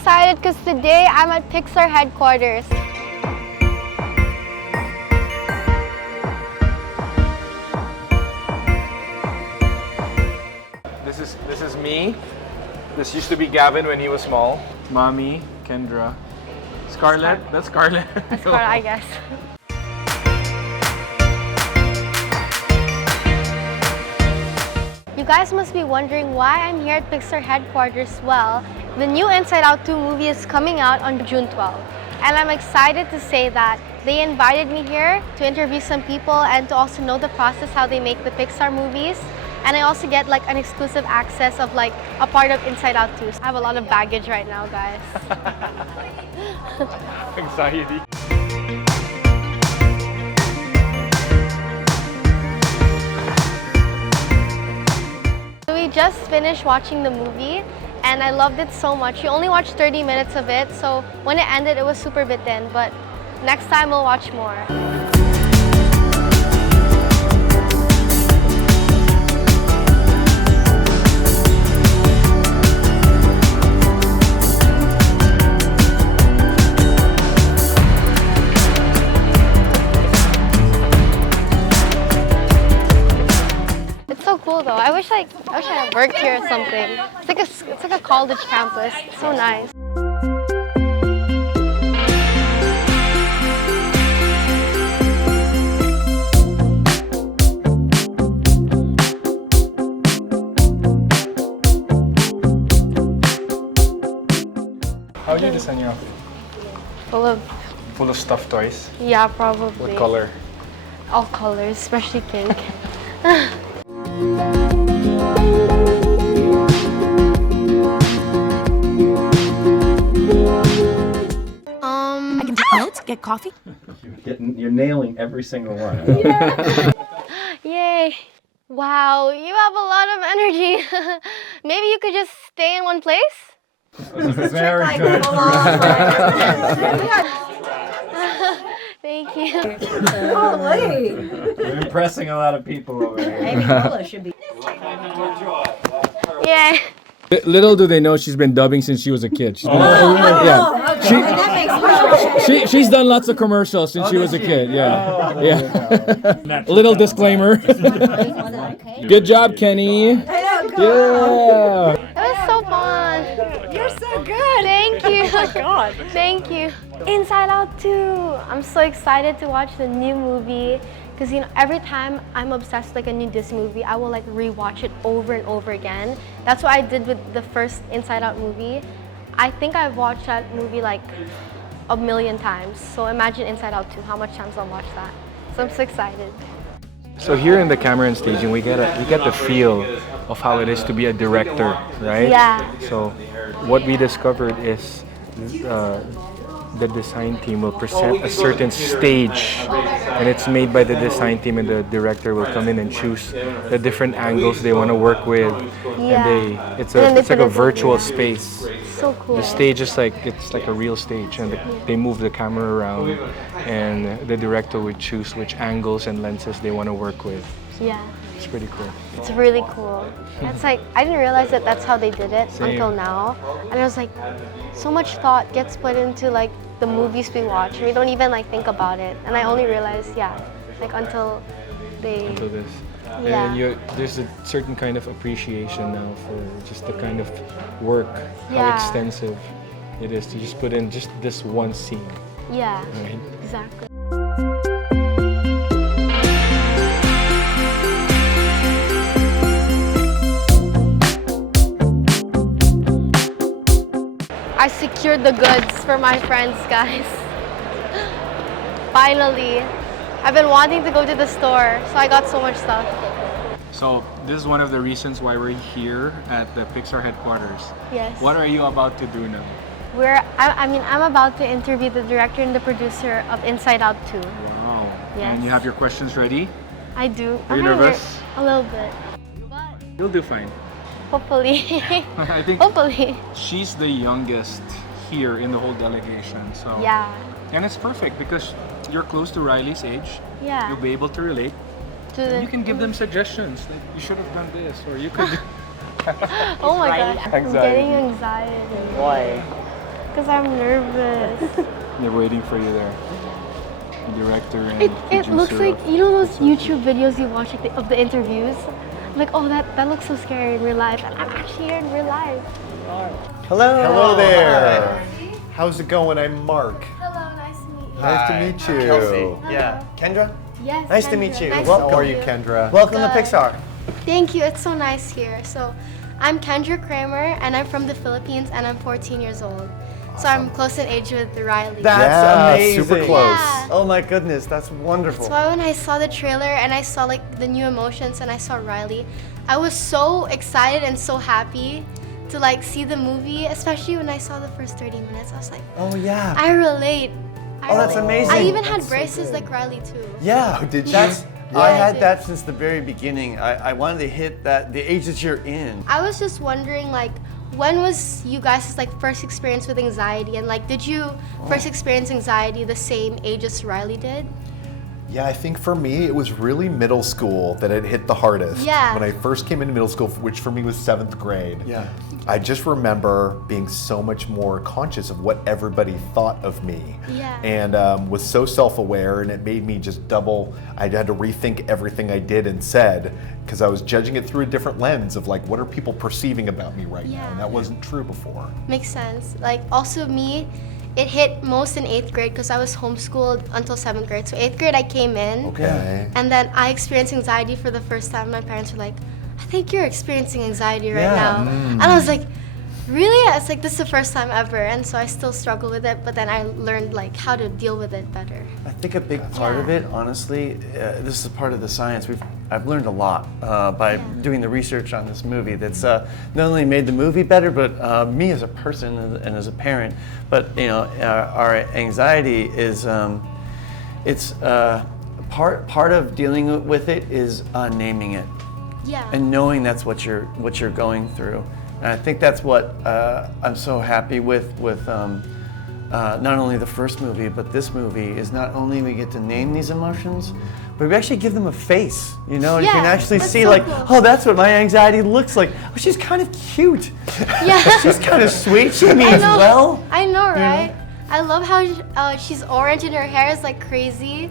excited because today I'm at Pixar headquarters. This is me. This used to be Gavin when he was small. Mommy, Kendra. Scarlett? That's Scarlett? No. Anxiety. Gosh, look at this. Basketball. How you design your outfit? Full of stuffed toys? Yeah, probably. What color? All colors, especially I can take notes, get coffee. You're nailing every single one. Yeah. Very good. Holy! You're impressing a lot of people over here. Amy Polo should be. Little do they know she's been dubbing since she was a kid. Oh, okay. She- And that makes sense. She's done lots of commercials since she was a kid. Yeah. Yeah. Little disclaimer. Okay. Good job, Kenny. I know, go. Yeah. So here in the camera and staging, we get the feel of how it is to be a director, right? Yeah. So what we discovered is the design team will present a certain stage, and it's made by the design team, and the director will come in and choose the different angles they want to work with, and it's like a virtual space. so cool. The stage is it's like a real stage, and they move the camera around, and the director would choose which angles and lenses they want to work with. Yeah, It's pretty cool. it's really cool. It's like, I didn't realize that that's how they did it. Same. Until now. And I was like, so much thought gets put into like the movies we watch. We don't even like think about it. And I only realized, like Until this. And there's a certain kind of appreciation now for just the kind of work, how extensive it is to just put in just this one scene, Yeah, right? exactly. So this is one of the reasons why we're here at the Pixar headquarters. Yes. What are you about to do now? I'm about to interview the director and the producer of Inside Out 2. Wow. Yes. And you have your questions ready? I do. Are you nervous? A little bit. But You'll do fine. hopefully. I think Hopefully. she's the youngest here in the whole delegation. So, Yeah. and it's perfect because you're close to Riley's age. Yeah. You'll be able to relate. To And you can give them suggestions, like you should have done this, or you could. Is Riley Anxiety. Anxiety. Why? Guys, I'm nervous. They're waiting for you there. The director and It looks producer like, of you know those Pixar YouTube videos you watch of the interviews? Like, oh, that looks so scary in real life. I'm actually here in real life. Hello. Hello there. Hi. How's it going? I'm Mark. Hello, nice to meet you. Nice to meet you. Kelsey. Yeah. Kendra? Yes. Nice to hi. meet you. Nice Welcome. How are you, Kendra? Welcome to Pixar. Thank you. It's so nice here. So, I'm Kendra Kramer, and I'm from the Philippines, and I'm 14 years old. So Awesome. I'm close in age with Ryan. That's Yeah, amazing. super close. Oh my goodness, that's wonderful. So when I saw the trailer and I saw like the new emotions and I saw Riley, I was so excited and so happy to like see the movie, especially when I saw the first 30 minutes. I was like, Oh yeah. I relate. Oh, that's I amazing. even That's had so braces good. like Riley too. Yeah. Oh, did you? That's Yeah. I had that since the very beginning. I wanted to hit that the age that you're in. I was just wondering like, when was you guys like first experience with anxiety, and like did you first experience anxiety the same age as Riley did? Yeah, I think for me, it was really middle school that it hit the hardest. Yeah. When I first came into middle school, which for me was 7th grade. Yeah. I just remember being so much more conscious of what everybody thought of me, and was so self-aware, and it made me just double. I had to rethink everything I did and said because I was judging it through a different lens of like, what are people perceiving about me right now, and that wasn't true before. Makes sense. Like also me, it hit most in 8th grade because I was homeschooled until 7th grade. So 8th grade I came in, Okay. and then I experienced anxiety for the first time. My parents were like, I think you're experiencing anxiety right Yeah. now. And I was like, really? I was like, this is the first time ever. And so I still struggle with it, but then I learned like how to deal with it better. I think a big part of it, honestly, this is part of the science. I've learned a lot by doing the research on this movie. That's not only made the movie better, but me as a person and as a parent. But you know, our anxiety is it's part of dealing with it is naming it Yeah. and knowing that's what you're going through. And I think that's what I'm so happy with not only the first movie, but this movie is not only we get to name these emotions, but we actually give them a face, you know, and you can actually see like, oh, that's what my anxiety looks like. Oh, she's kind of cute. She's kind of sweet. She means well. I know, right? You know? I love how she's orange and her hair is like crazy.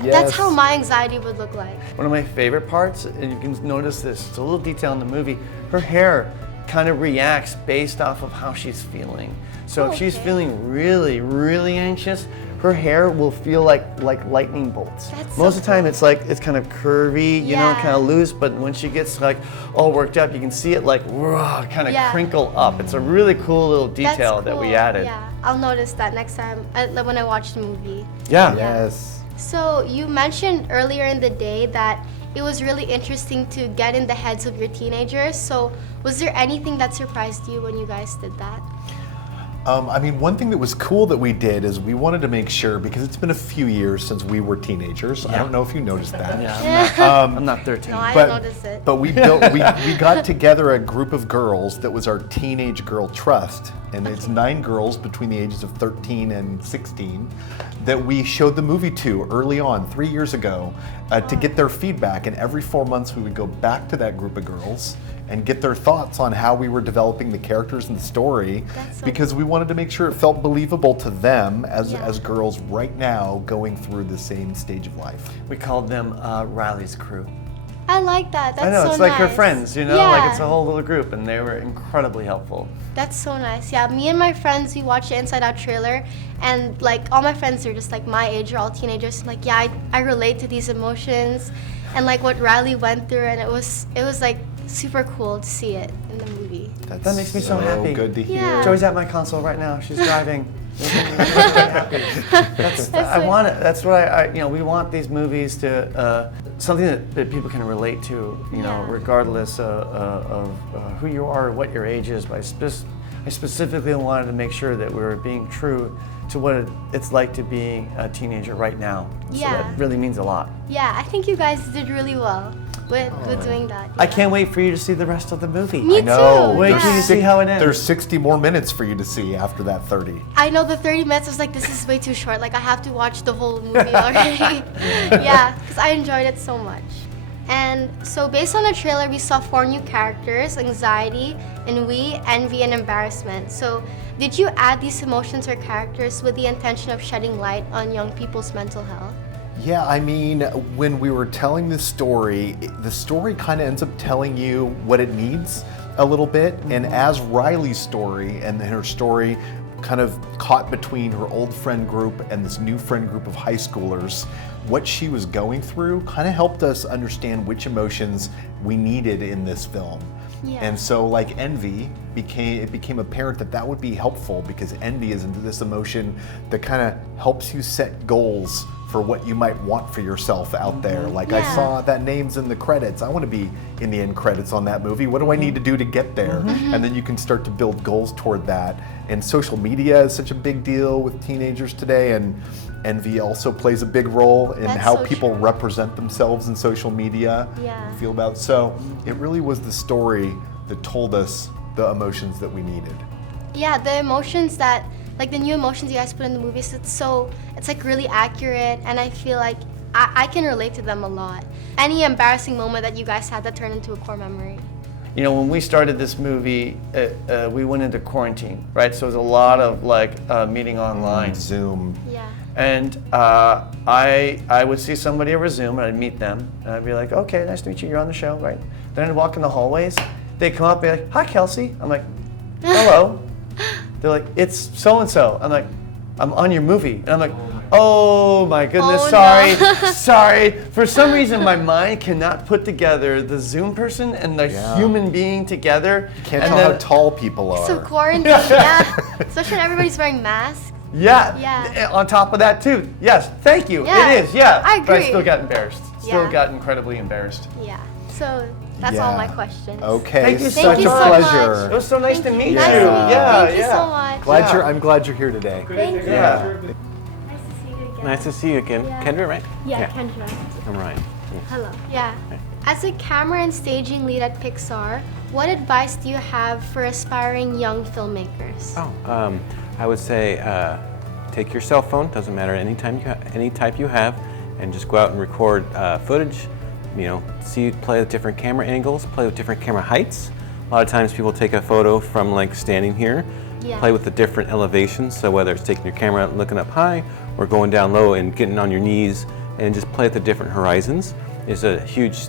Yes. That's what my anxiety would look like. One of my favorite parts, and you can notice this, it's a little detail in the movie, her hair kind of reacts based off of how she's feeling. So if she's feeling really, really anxious, her hair will feel like lightning bolts. Most of the time it's like, it's kind of curvy, you know, Yeah. kind of loose, but when she gets like all worked up, you can see it like kind of Yeah. crinkle up. It's a really cool little detail That's that we cool. added. Yeah, I'll notice that next time when I watch the movie. Yeah. Yes. So you mentioned earlier in the day that it was really interesting to get in the heads of your teenagers. So was there anything that surprised you when you guys did that? I mean, one thing that was cool that we did is we wanted to make sure, because it's been a few years since we were teenagers. I don't know if you noticed that. Yeah, I'm not 13. I But noticed it. but we we got together a group of girls that was our teenage girl trust, and it's 9 girls between the ages of 13 and 16 that we showed the movie to early on 3 years ago to get their feedback. And every 4 months we would go back to that group of girls and get their thoughts on how we were developing the characters and the story, because we wanted to make sure it felt believable to them as girls right now going through the same stage of life. We called them Riley's crew. I like that. I know, That's it's so like her nice. friends, you know, like Yeah. it's a whole little group, and they were incredibly helpful. That's so nice. Yeah, me and my friends, we watched the Inside Out trailer, and like all my friends are just like my age, or all teenagers. Like, yeah, I relate to these emotions, and like what Riley went through, and it was like super cool to see it in the movie. That makes me so happy. Good to hear. Joey's at my console right now. She's driving, making me feel really happy. I want it. That's what we want these movies to something that people can relate to. You know, regardless of who you are or what your age is. But I specifically wanted to make sure that we were being true to what it's like to be a teenager right now. So that really means a lot. Yeah, I think you guys did really well with doing that. I can't wait for you to see the rest of the movie. I know. Wait till you see how it ends. There's 60 more minutes for you to see after that 30. I know the 30 minutes was like, this is way too short. Like, I have to watch the whole movie. Yeah, 'cause I enjoyed it so much. And so based on the trailer, we saw 4 new characters: Anxiety, ennui, envy, and embarrassment. So, did you add these emotions or characters with the intention of shedding light on young people's mental health? Yeah, I mean, when we were telling this story, the story kind of ends up telling you what it needs a little bit. And as Riley's story and her story kind of caught between her old friend group and this new friend group of high schoolers, what she was going through kind of helped us understand which emotions we needed in this film. And so like envy, it became apparent that that would be helpful, because envy is this emotion that kind of helps you set goals for what you might want for yourself out there. Like I saw that name's in the credits. I want to be in the end credits on that movie. What do I need to do to get there? And then you can start to build goals toward that. And social media is such a big deal with teenagers today, and envy also plays a big role in how people represent themselves in social media and feel about. So it really was the story that told us the emotions that we needed. Yeah, the emotions that, like the new emotions you guys put in the movies, it's like really accurate, and I feel like I can relate to them a lot. Any embarrassing moment that you guys had that turned into a core memory? You know, when we started this movie, we went into quarantine, right? So it was a lot of like meeting online. Zoom. Yeah. And I would see somebody over Zoom, and I'd meet them, and I'd be like, okay, nice to meet you, you're on the show, right? Then I'd walk in the hallways, they'd come up and be like, hi, Kelsey. I'm like, hello. They're like, it's so-and-so. I'm like, I'm on your movie. And I'm like, oh my goodness, sorry. For some reason, my mind cannot put together the Zoom person and the human being together. Can't tell how tall people are. Especially everybody's wearing masks. Yeah, on top of that too. Yes, thank you. Yeah, It is, I But I agree. still got embarrassed. Still got incredibly embarrassed. Yeah. So that's all my question. Okay, Thank you so such a much. pleasure. It was so nice to meet Yeah. you. Yeah. I'm glad you're here today. Thank you. Yeah. Nice to see you again. Nice to see you again. Yeah. Kendra, right? Yeah, Kendra. I'm Ryan. Yeah. Hello. Yeah. As a camera and staging lead at Pixar, what advice do you have for aspiring young filmmakers? Oh, I would say take your cell phone, doesn't matter any type you have, and just go out and record footage. You know, play with different camera angles, play with different camera heights. A lot of times people take a photo from like standing here, play with the different elevations. So whether it's taking your camera out and looking up high, or going down low and getting on your knees, and just play with the different horizons is a huge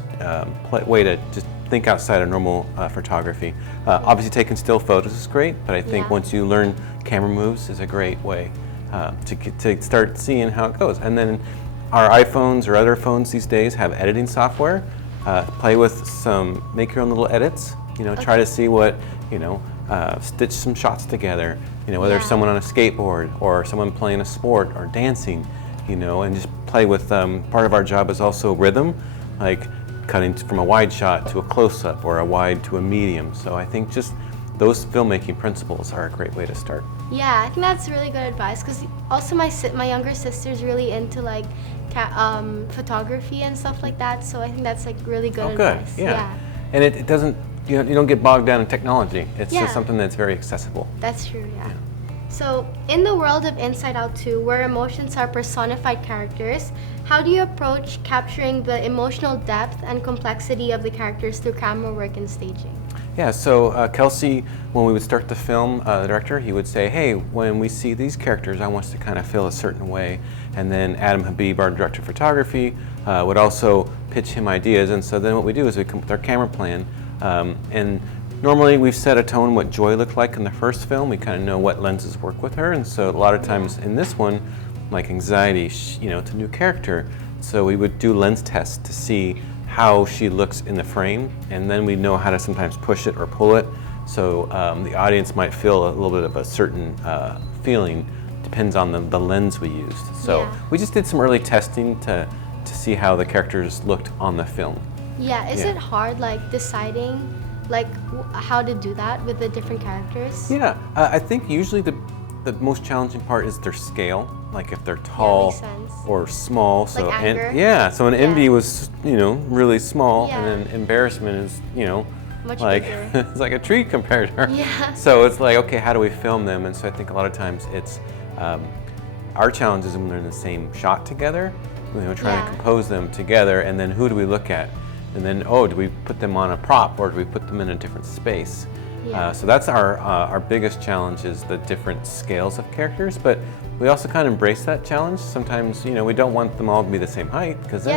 way to just think outside of normal photography. Obviously taking still photos is great, but I think once you learn camera moves is a great way to start seeing how it goes. And then our iPhones or other phones these days have editing software. Play with make your own little edits. You know, try to see what, stitch some shots together. You know, whether it's someone on a skateboard or someone playing a sport or dancing, and just play with part of our job is also rhythm, like cutting from a wide shot to a close-up or a wide to a medium. So I think just those filmmaking principles are a great way to start. Yeah, I think that's really good advice, because also my younger sister's really into like photography and stuff like that, so I think that's like really good Oh, good. advice. Yeah. And it doesn't, you don't get bogged down in technology. It's just something that's very accessible. That's true. Yeah. So, in the world of Inside Out 2, where emotions are personified characters, how do you approach capturing the emotional depth and complexity of the characters through camera work and staging? Yeah, so Kelsey, when we would start the film, the director, he would say, hey, when we see these characters, I want us to kind of feel a certain way. And then Adam Habib, our director of photography, would also pitch him ideas. And so then what we do is we come with our camera plan. And normally we've set a tone what Joy looked like in the first film. We kind of know what lenses work with her. And so a lot of times in this one, like anxiety, it's a new character. So we would do lens tests to see how she looks in the frame, and then we know how to sometimes push it or pull it. So the audience might feel a little bit of a certain feeling, depends on the lens we used. So we just did some early testing to see how the characters looked on the film. Yeah, is it hard like deciding like how to do that with the different characters? Yeah, I think usually the most challenging part is their scale, like if they're tall or small. So so an envy was really small, and then embarrassment is like it's like a tree compared to her. Yeah. So it's like, okay, how do we film them? And so I think a lot of times it's our challenge is when they're in the same shot together, trying to compose them together, and then who do we look at, and then do we put them on a prop or do we put them in a different space? So that's our biggest challenge, is the different scales of characters, but we also kind of embrace that challenge. Sometimes, we don't want them all to be the same height, because then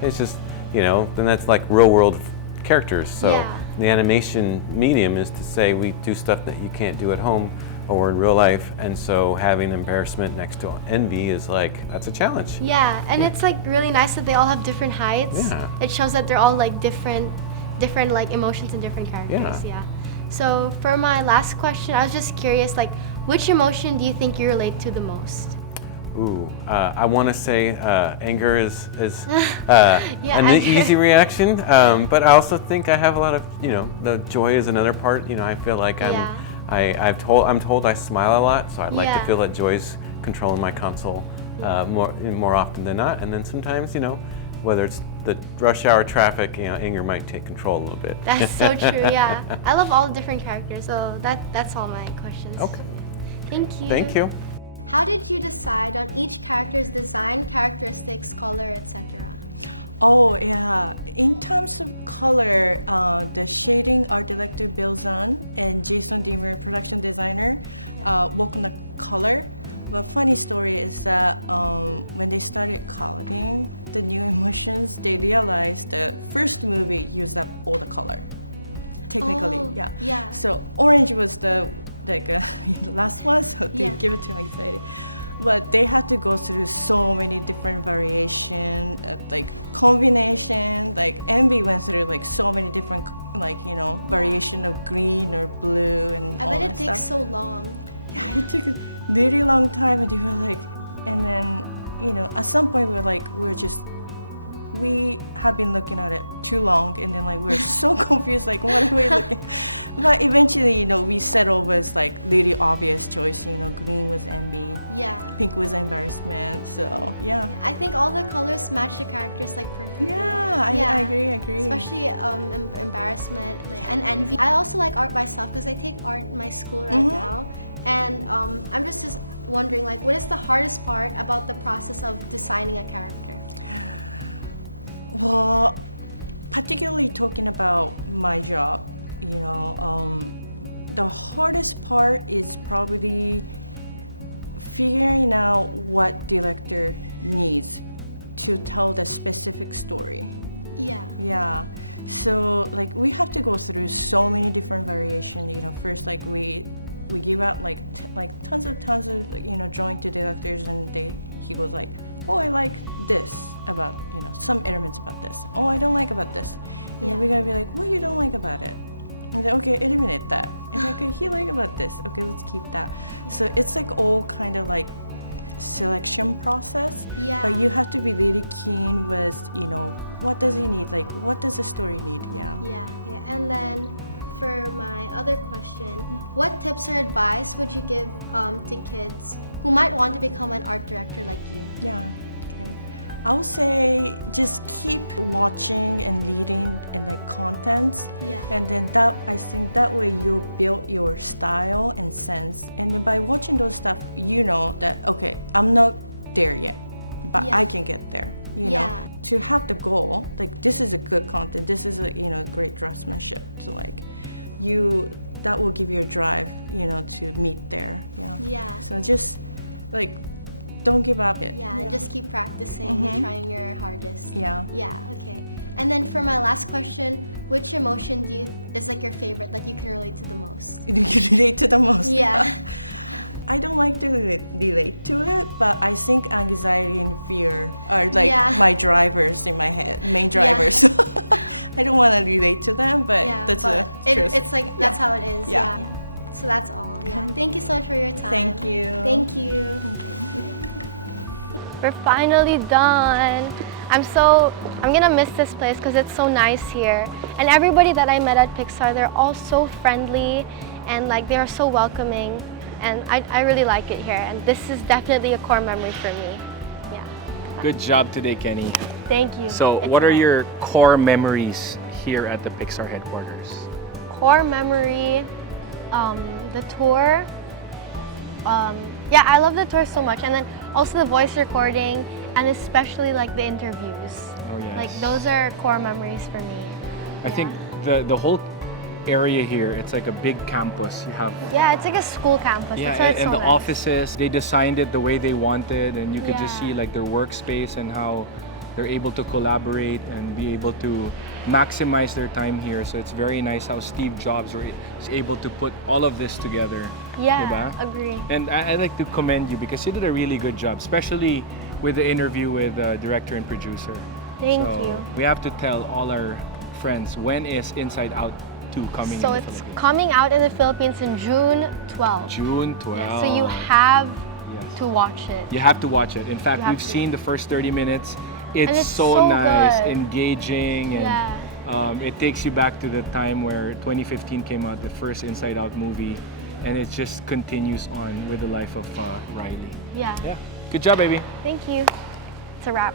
it's just, then that's like real world characters. So the animation medium is to say we do stuff that you can't do at home or in real life, and so having embarrassment next to envy is like, that's a challenge. Yeah, and it's like really nice that they all have different heights. Yeah. It shows that they're all like different like emotions and different characters. Yeah. So for my last question, I was just curious, like, which emotion do you think you relate to the most? Ooh, I want to say anger is an easy reaction, but I also think I have a lot of, the joy is another part. I feel like I'm told I smile a lot, so I'd like to feel that joy's controlling my console more often than not. And then sometimes, whether it's the rush hour traffic, anger might take control a little bit. That's so true. Yeah, I love all the different characters. So that's all my questions. Okay. Thank you. Thank you. How did you decide on each character's design, characteristics, color, etc.? Oh yeah, in terms of color, the shading art director Bill Zahn and Jason Deemer, production designer, work on the color. But funny story is that when they started coloring the new emotions, they realized the first movie used up all the color. Technically, Yeah. So orange was the last one, so they give it to anxiety. But they had to go through so many different variation, like combination. Like Envy went through like so many different, variation of green or blue and all I bet that it takes stuff. so long. Yeah, it took a really long time, and they were like, and then at some point we have been looking at it too long, and then we're so confused, like what are we looking? But eventually, we settled with like really obvious choice. Green was envy, pink was embarrassment. So yeah. I think all the colors match the characters like perfectly. Yeah, I agree. Especially embarrassment and envy. I also like art myself because I take art in my school right now, and I'm just wondering, like, what is the hardest part about the process of designing a character? Well, particularly talking about my job, the hardest part is probably figuring out what director needs to tell the specific story. Yeah. So we have to go through so many different variations. First we give out tons of drawing to directors, and he goes like, oh, I like this about, some elements about this. Oh, I don't like about this. And then we're gonna be like, what you don't like about it? And then, okay, eliminate that. And then, okay, you like about this. Okay, let's keep that. So it's all kind of selection process. Yeah. But you have to be really keen with, what does he need? What does the story need? Yeah. Yeah. And then for my other question, what tips or advice would you give to kids who might want to become an art director like you? Yeah, okay. I would say just keep watching and leading in contents. Yeah. And then I think that way you build your style and sense. And then by watching those stuff, that, okay, I'm not there yet, but I can get there. To have the goal, this is a good content, this is a great draftsmanship. So that will give you a drive, to meet there. Yeah. So just don't give up it. Yeah, just keep practicing and trying your hardest. Yeah. Yeah, okay. And then for my last question, which emotion is your favorite that you can relate to the most? You can relate to the most. Yeah. I don't like to relate to it, but I think anxiety and fear are my drivers in my head, main drivers. I don't want to relate to them, but that's truth. It's that's how it is. Yeah. So that's all. Yeah. Thank you so much for your time. Thank you. Thank you. Good job today, Kenny. Thank you. So, what are your core memories here at the Pixar headquarters? Core memory, the tour. I love the tour so much, and then also the voice recording, and especially the interviews. Oh yes. Those are core memories for me. I think the whole area here. It's like a big campus. You have Yeah, it's like a school campus. yeah, That's why it's and so the nice. offices, they designed it the way they wanted, and you could just Yeah. see like their workspace and how they're able to collaborate and be able to maximize their time here. So it's very nice how Steve Jobs is able to put all of this together. Yeah, Diba? agree. And I like to commend you because you did a really good job, especially with the interview with director and producer. Thank So you. we have to tell all our friends, when is Inside Out 2 coming So in the it's Philippines? coming out in the Philippines in June 12th. June 12th. So you have Yes. to watch it. You have to watch it. In fact, Yeah. we've seen the first 30 minutes. It's it's so so nice, good. engaging, and it takes you back to the time where 2015 came out, the first Inside Out movie, and it just continues on with the life of Riley. Yeah. Yeah. Good job, baby. Thank you. It's a wrap.